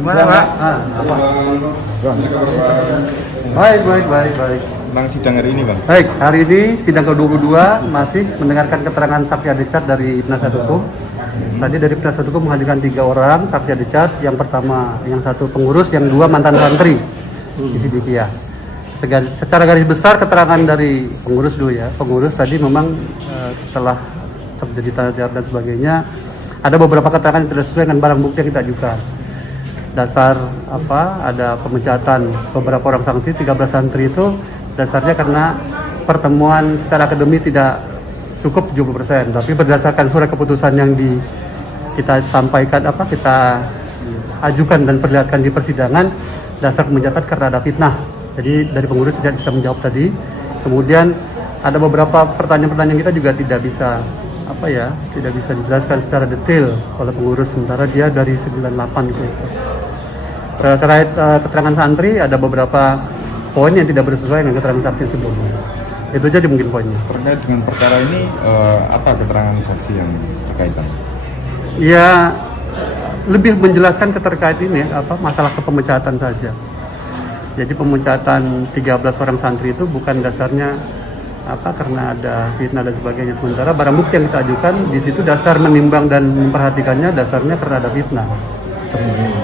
Gimana Pak? Apa? Baik. Tentang sidang hari ini Bang? Baik, hari ini sidang ke-22 masih mendengarkan keterangan saksi adicat dari penasihat hukum. Tadi dari penasihat hukum menghadirkan 3 orang saksi adicat. Yang pertama, yang satu pengurus, yang 2 mantan santri di Sidikiyah. Secara garis besar keterangan dari pengurus dulu ya. Pengurus tadi memang setelah terjadi tanya jawab dan sebagainya, ada beberapa keterangan yang tidak sesuai dengan barang bukti yang kita ajukan. Dasar ada pemecatan beberapa orang santri, 13 santri itu dasarnya karena pertemuan secara akademik tidak cukup 70%, tapi berdasarkan surat keputusan yang kita sampaikan, kita ajukan dan perlihatkan di persidangan, dasar pemecatan karena ada fitnah. Jadi dari pengurus tidak bisa menjawab tadi. Kemudian ada beberapa pertanyaan-pertanyaan kita juga tidak bisa tidak bisa dijelaskan secara detail oleh pengurus, sementara dia dari 98 gitu. Terkait keterangan santri ada beberapa poin yang tidak bersesuaian dengan keterangan saksi sebelumnya. Itu aja mungkin poinnya. Terkait dengan perkara ini, apa keterangan saksi yang terkaitan? Ya, lebih menjelaskan keterkait ini masalah kepemecatan saja. Jadi pemecatan 13 orang santri itu bukan dasarnya karena ada fitnah dan sebagainya. Sementara barang bukti yang kita ajukan di situ dasar menimbang dan memperhatikannya dasarnya karena ada fitnah.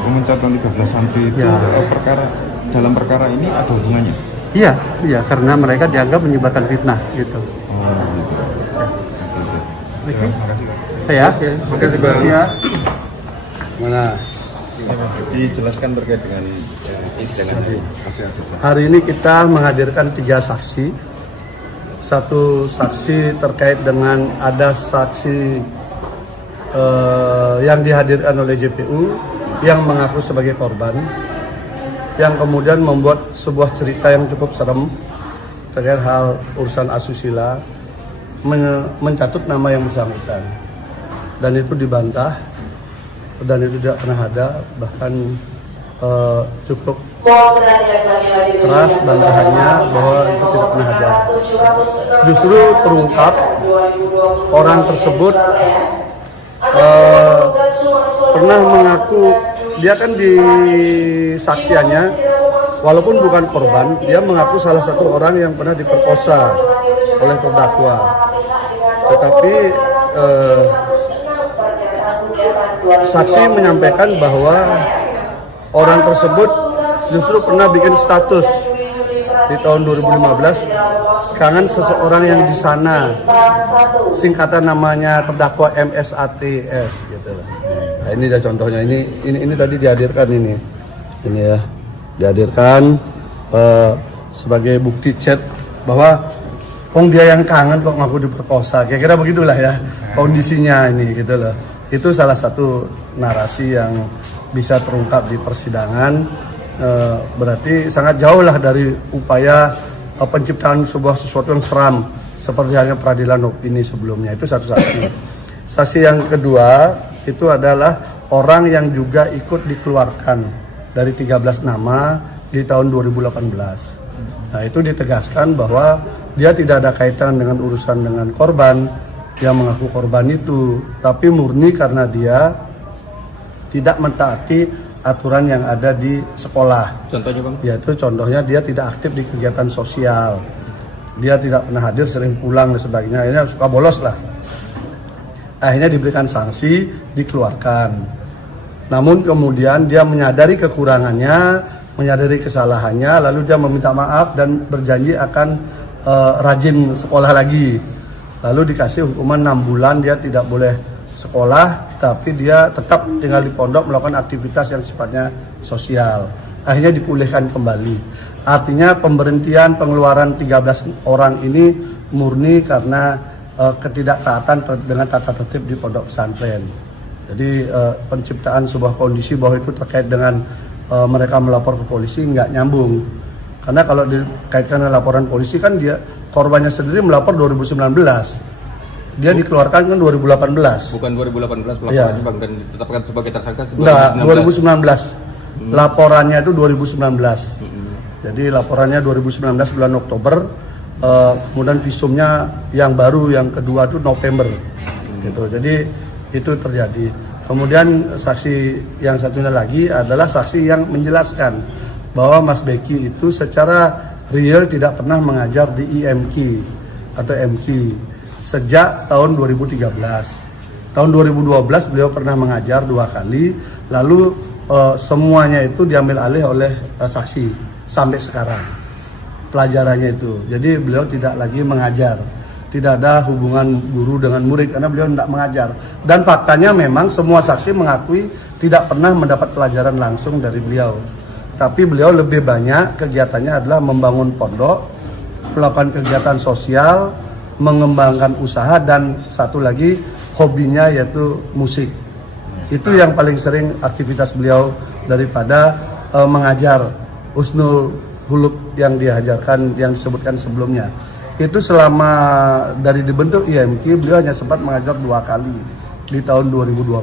Pemecatan 13 santri itu ya. Dalam perkara ini ada hubungannya? Iya, karena mereka dianggap menyebarkan fitnah gitu. Oh, gitu. Oke. Ya, Makasih Bang. Ya. Mana? Dijelaskan terkait dengan Hari ini kita menghadirkan 3 saksi. Satu saksi terkait dengan ada saksi yang dihadirkan oleh JPU yang mengaku sebagai korban, yang kemudian membuat sebuah cerita yang cukup serem terkait hal urusan asusila, mencatut nama yang bersangkutan, dan itu dibantah dan itu tidak pernah ada, bahkan cukup keras bantahannya bahwa itu tidak pernah ada. Justru terungkap orang tersebut pernah mengaku, dia kan di saksiannya walaupun bukan korban, dia mengaku salah satu orang yang pernah diperkosa oleh terdakwa, tetapi saksi menyampaikan bahwa orang tersebut justru pernah bikin status di tahun 2015 kangen seseorang yang di sana, singkatan namanya terdakwa MSATS gitu loh. Nah, ini ada contohnya, ini tadi dihadirkan ini ya, dihadirkan sebagai bukti chat bahwa dia yang kangen kok ngaku diperkosa, kira-kira begitulah ya kondisinya ini gitu loh. Itu salah satu narasi yang bisa terungkap di persidangan. Berarti sangat jauh lah dari upaya penciptaan sesuatu yang seram seperti halnya peradilan opini sebelumnya. Itu satu saksi. Saksi yang kedua itu adalah orang yang juga ikut dikeluarkan dari 13 nama di tahun 2018. Nah, itu ditegaskan bahwa dia tidak ada kaitan dengan urusan dengan korban yang mengaku korban itu, tapi murni karena dia tidak mentaati aturan yang ada di sekolah. Contohnya Bang? Yaitu contohnya dia tidak aktif di kegiatan sosial, dia tidak pernah hadir, sering pulang dan sebagainya. Akhirnya suka bolos lah. Akhirnya diberikan sanksi, dikeluarkan. Namun kemudian dia menyadari kekurangannya, menyadari kesalahannya, lalu dia meminta maaf dan berjanji akan rajin sekolah lagi. Lalu dikasih hukuman 6 bulan, dia tidak boleh sekolah, tapi dia tetap tinggal di pondok melakukan aktivitas yang sifatnya sosial. Akhirnya dipulihkan kembali. Artinya pemberhentian pengeluaran 13 orang ini murni karena ketidaktaatan dengan tata tertib di pondok pesantren. Jadi penciptaan sebuah kondisi bahwa itu terkait dengan mereka melapor ke polisi nggak nyambung. Karena kalau dikaitkan dengan laporan polisi kan dia korbannya sendiri melapor 2019. Dia dikeluarkan kan 2018. Bukan 2018 pelaporannya ya. Bang, dan ditetapkan sebagai tersangka 2019. Laporannya itu 2019. Jadi laporannya 2019 bulan Oktober, kemudian visumnya yang baru yang kedua itu November. Gitu. Jadi itu terjadi. Kemudian saksi yang satunya lagi adalah saksi yang menjelaskan bahwa Mas Beki itu secara real tidak pernah mengajar di IMQ atau MQ sejak tahun 2013. Tahun 2012 beliau pernah mengajar 2 kali, lalu semuanya itu diambil alih oleh saksi sampai sekarang pelajarannya itu. Jadi beliau tidak lagi mengajar, tidak ada hubungan guru dengan murid karena beliau tidak mengajar. Dan faktanya memang semua saksi mengakui tidak pernah mendapat pelajaran langsung dari beliau. Tapi beliau lebih banyak kegiatannya adalah membangun pondok, melakukan kegiatan sosial, mengembangkan usaha, dan satu lagi hobinya yaitu musik. Itu yang paling sering aktivitas beliau daripada mengajar husnul huluk yang diajarkan, yang disebutkan sebelumnya. Itu selama dari dibentuk IMQ beliau hanya sempat mengajar 2 kali di tahun 2012.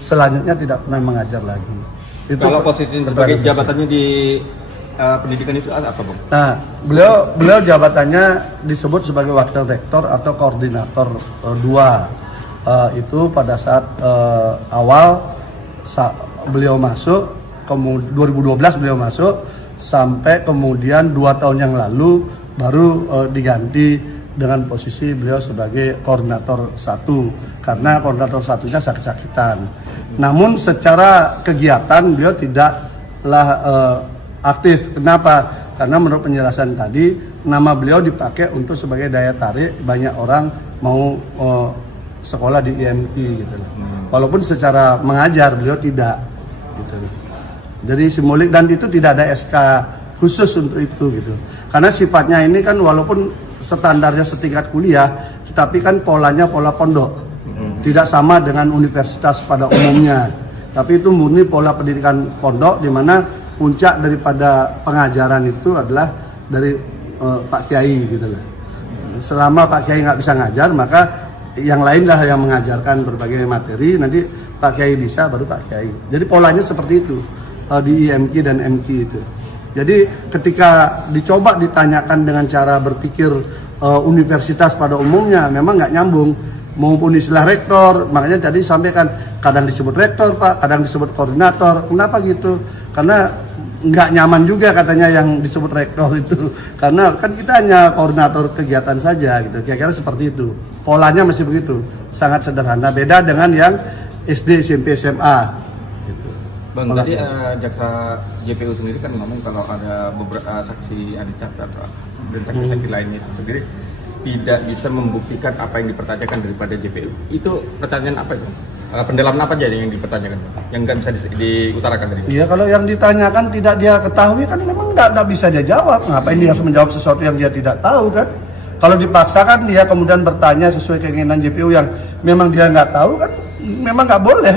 Selanjutnya tidak pernah mengajar lagi. Itu kalau posisi sebagai jabatannya di pendidikan itu apa, Bang? Nah, beliau jabatannya disebut sebagai wakil rektor atau koordinator 2. Itu pada saat awal beliau masuk, 2012 beliau masuk, sampai kemudian 2 tahun yang lalu baru diganti dengan posisi beliau sebagai koordinator 1 karena koordinator 1-nya sakit-sakitan. Namun secara kegiatan beliau tidaklah aktif. Kenapa? Karena menurut penjelasan tadi nama beliau dipakai untuk sebagai daya tarik banyak orang mau sekolah di IMQ gitu. Walaupun secara mengajar beliau tidak gitu. Jadi simbolik, dan itu tidak ada SK khusus untuk itu gitu. Karena sifatnya ini kan walaupun standarnya setingkat kuliah, tetapi kan polanya pola pondok. Tidak sama dengan universitas pada umumnya. Tapi itu murni pola pendidikan pondok, di mana puncak daripada pengajaran itu adalah dari Pak Kiai gitu lah. Selama Pak Kiai nggak bisa ngajar, maka yang lain lah yang mengajarkan berbagai materi. Nanti Pak Kiai bisa, baru Pak Kiai. Jadi polanya seperti itu di IMQ dan MQ itu. Jadi ketika dicoba ditanyakan dengan cara berpikir universitas pada umumnya, memang nggak nyambung. Maupun istilah rektor, makanya tadi sampaikan kadang disebut rektor Pak, kadang disebut koordinator. Kenapa gitu? Karena nggak nyaman juga katanya yang disebut rektor itu, karena kan kita hanya koordinator kegiatan saja gitu. Kira-kira seperti itu. Polanya masih begitu, sangat sederhana. Beda dengan yang SD, SMP, SMA. Gitu. Bang, tadi jaksa JPU sendiri kan ngomong kalau ada beberapa saksi Adi Cakra dan saksi-saksi lainnya itu sendiri tidak bisa membuktikan apa yang dipertanyakan daripada JPU. Itu pertanyaan apa itu? Pendalaman apa aja yang dipertanyakan? Yang nggak bisa diutarakan tadi? Iya, kalau yang ditanyakan tidak dia ketahui kan memang nggak bisa dia jawab. Ngapain dia harus menjawab sesuatu yang dia tidak tahu kan? Kalau dipaksakan dia kemudian bertanya sesuai keinginan JPU yang memang dia nggak tahu kan, memang nggak boleh.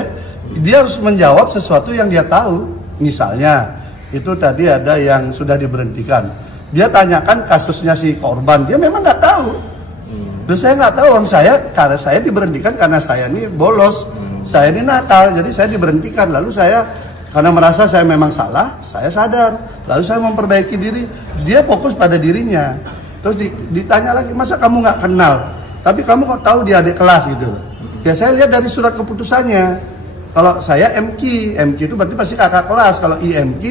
Dia harus menjawab sesuatu yang dia tahu. Misalnya, itu tadi ada yang sudah diberhentikan. Dia tanyakan kasusnya si korban, dia memang nggak tahu. Terus saya nggak tahu, karena saya diberhentikan karena saya ini bolos, saya ini nakal, jadi saya diberhentikan. Lalu saya karena merasa saya memang salah, saya sadar, lalu saya memperbaiki diri. Dia fokus pada dirinya. Terus ditanya lagi, masa kamu nggak kenal? Tapi kamu kok tahu dia adik kelas gitu? Ya saya lihat dari surat keputusannya. Kalau saya MQ itu berarti pasti kakak kelas. Kalau IMQ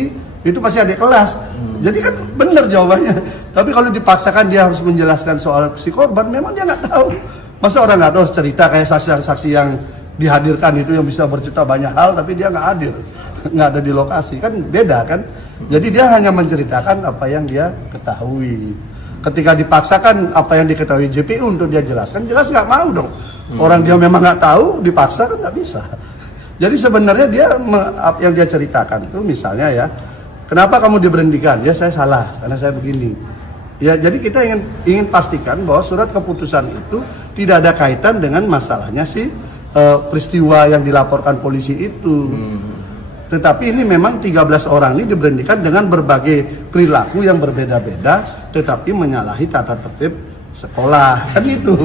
itu pasti adik kelas. Jadi kan benar jawabannya. Tapi kalau dipaksakan dia harus menjelaskan soal si korban, memang dia nggak tahu. Masa orang nggak tahu cerita kayak saksi-saksi yang dihadirkan itu yang bisa bercerita banyak hal, tapi dia nggak hadir, nggak ada di lokasi, kan beda kan. Jadi dia hanya menceritakan apa yang dia ketahui. Ketika dipaksakan apa yang diketahui JPU untuk dia jelaskan, jelas nggak mau dong. Orang dia memang nggak tahu, dipaksa kan nggak bisa. Jadi sebenarnya dia yang dia ceritakan itu misalnya ya, kenapa kamu diberhentikan? Ya saya salah karena saya begini. Ya jadi kita ingin pastikan bahwa surat keputusan itu tidak ada kaitan dengan masalahnya si peristiwa yang dilaporkan polisi itu. Tetapi ini memang 13 orang ini diberhentikan dengan berbagai perilaku yang berbeda-beda, tetapi menyalahi tata tertib sekolah kan itu.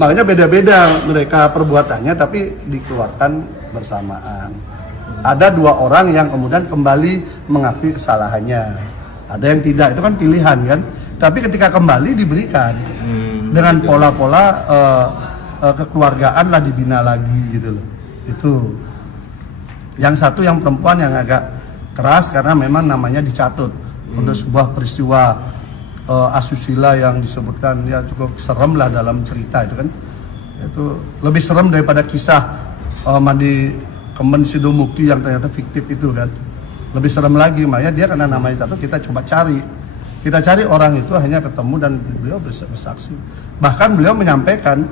Makanya beda-beda mereka perbuatannya, tapi dikeluarkan bersamaan. Ada 2 orang yang kemudian kembali mengakui kesalahannya, ada yang tidak, itu kan pilihan kan. Tapi ketika kembali diberikan dengan pola-pola kekeluargaan lah, dibina lagi gitu loh. Itu Yang satu yang perempuan yang agak keras karena memang namanya dicatut untuk sebuah peristiwa asusila yang disebutkan ya cukup serem lah dalam cerita itu kan. Itu lebih serem daripada kisah mandi Kemben Sidomukti yang ternyata fiktif itu kan. Lebih serem lagi, makanya dia karena namanya jatuh kita coba cari. Kita cari orang itu akhirnya ketemu dan beliau bersaksi. Bahkan beliau menyampaikan,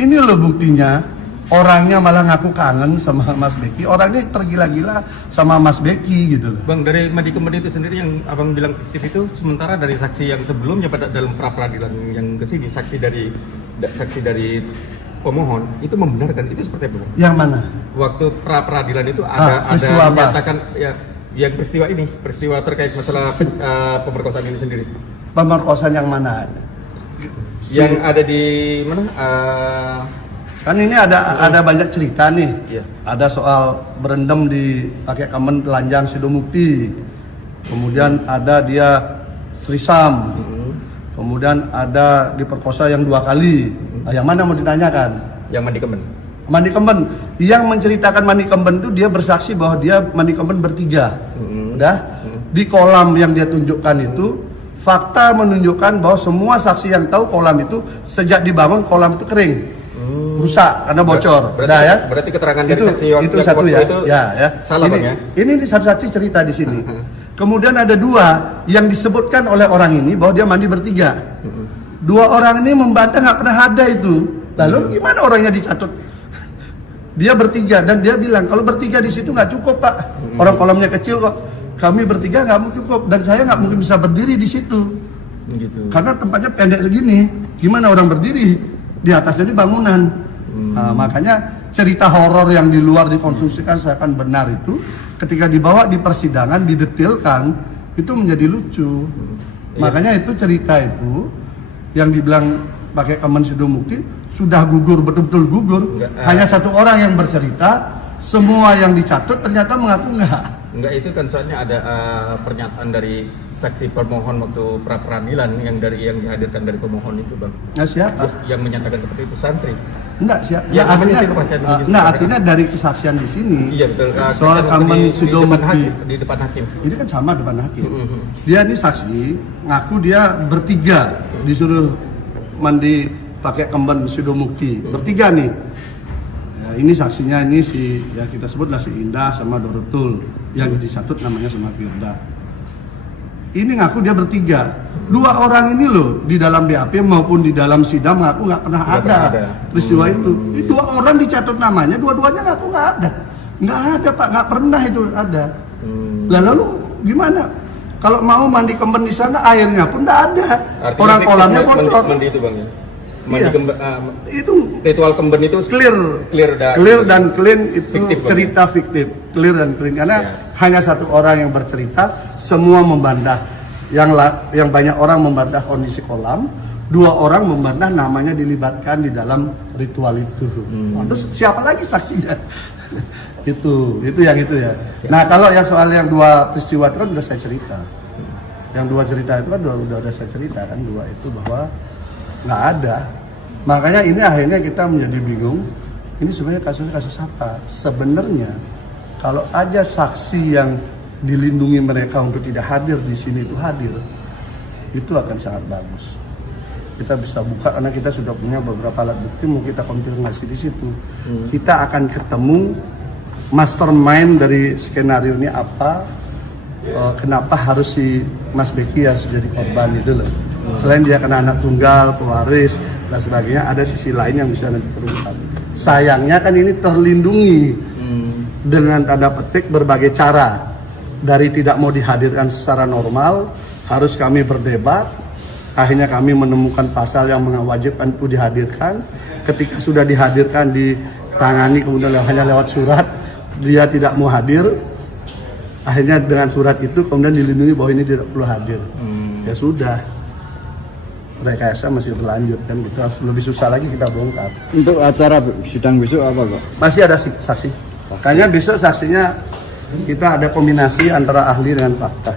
ini loh buktinya, orangnya malah ngaku kangen sama Mas Beki, orangnya tergila-gila sama Mas Beki gitu loh. Bang, dari Mandi Kemben itu sendiri yang abang bilang fiktif itu, sementara dari saksi yang sebelumnya pada dalam pra peradilan yang kesini, saksi dari pemohon itu membenarkan itu seperti apa, Bang? Yang mana? Waktu pra peradilan itu ada menyatakan ya yang peristiwa terkait masalah pemerkosaan ini sendiri. Pemerkosaan yang mana? Yang ada di mana? Kan ini ada banyak cerita nih. Iya. Ada soal berendam di pakai Kemben telanjang Sidomukti. Kemudian ada dia threesome. Kemudian ada diperkosa yang 2 kali. Nah, yang mana mau ditanyakan? Yang Mandi Kemben. Mandi Kemben. Yang menceritakan Mandi Kemben itu dia bersaksi bahwa dia Mandi Kemben bertiga. Udah? Di kolam yang dia tunjukkan itu, fakta menunjukkan bahwa semua saksi yang tahu kolam itu sejak dibangun kolam itu kering. Rusak karena bocor. Berarti keterangan dari saksi itu satu ya. Itu ya. Salah, Bang ya. Ini satu saksi cerita di sini. Kemudian ada 2 yang disebutkan oleh orang ini bahwa dia mandi bertiga. 2 orang ini membantah nggak pernah ada itu. Lalu gimana orangnya dicatut? Dia bertiga dan dia bilang kalau bertiga di situ nggak cukup Pak. Orang kolamnya kecil kok. Kami bertiga nggak cukup dan saya nggak mungkin bisa berdiri di situ. Gitu. Karena tempatnya pendek segini. Gimana orang berdiri? Di atasnya ini bangunan. Nah, makanya cerita horor yang di luar dikonstruksikan seakan benar itu ketika dibawa di persidangan didetilkan itu menjadi lucu. Makanya itu cerita itu yang dibilang pakai Kemben Sidomukti sudah gugur, betul-betul gugur. Hanya 1 orang yang bercerita, semua yang dicatut ternyata mengaku enggak, itu kan soalnya ada pernyataan dari saksi permohon waktu pra peradilan yang dihadirkan dari pemohon itu, Bang. Nah, siapa? Yang menyatakan seperti itu santri. Enggak, siapa? Ya, artinya dari kesaksian di sini. Iya, betul. Soal Kemben Sidomukti di depan hakim. Ini kan sama depan hakim. Dia ini saksi ngaku dia bertiga disuruh mandi pakai Kemben Sidomukti. Bertiga nih. Ya, ini saksinya ini ya kita sebutlah si Indah sama Dorotul yang disatut namanya sama Firda. Ini ngaku dia bertiga. 2 orang ini loh di dalam BAP maupun di dalam sidang ngaku nggak pernah ada peristiwa itu. Itu 2 orang dicatut namanya, dua-duanya ngaku nggak ada. Nggak ada Pak, nggak pernah itu ada. Lalu gimana? Kalau mau mandi Kemben di sana airnya pun nggak ada. Artinya orang kolamnya bocor. Mandi itu, Bang ya. Iya. Itu ritual Kemben itu clear dan clean itu fiktif, cerita fiktif, clear dan clean karena hanya 1 orang yang bercerita, semua membantah. Yang banyak orang membantah kondisi kolam, 2 orang membantah namanya dilibatkan di dalam ritual itu. Terus siapa lagi saksinya? itu yang itu ya. Nah, kalau yang soal yang 2 peristiwa itu kan sudah saya cerita. Yang 2 cerita itu kan udah saya cerita kan, 2 itu bahwa nggak ada. Makanya ini akhirnya kita menjadi bingung. Ini sebenarnya kasus apa? Sebenarnya kalau aja saksi yang dilindungi mereka untuk tidak hadir di sini itu hadir, itu akan sangat bagus. Kita bisa buka karena kita sudah punya beberapa alat bukti, mau kita konfirmasi di situ. Kita akan ketemu mastermind dari skenario ini apa, kenapa harus si Mas Beki harus jadi korban itu loh. Selain dia kena anak tunggal, pewaris dan sebagainya, ada sisi lain yang bisa nanti terungkap. Sayangnya kan ini terlindungi dengan tanda petik berbagai cara. Dari tidak mau dihadirkan secara normal, harus kami berdebat. Akhirnya kami menemukan pasal yang mewajibkan itu dihadirkan. Ketika sudah dihadirkan, ditangani kemudian hanya lewat surat, dia tidak mau hadir. Akhirnya dengan surat itu kemudian dilindungi bahwa ini tidak perlu hadir. Ya sudah. Rekayasa masih berlanjut kan gitu. Lebih susah lagi kita bongkar. Untuk acara sidang besok apa, Pak? Masih ada saksi. Makanya besok saksinya kita ada kombinasi antara ahli dengan fakta.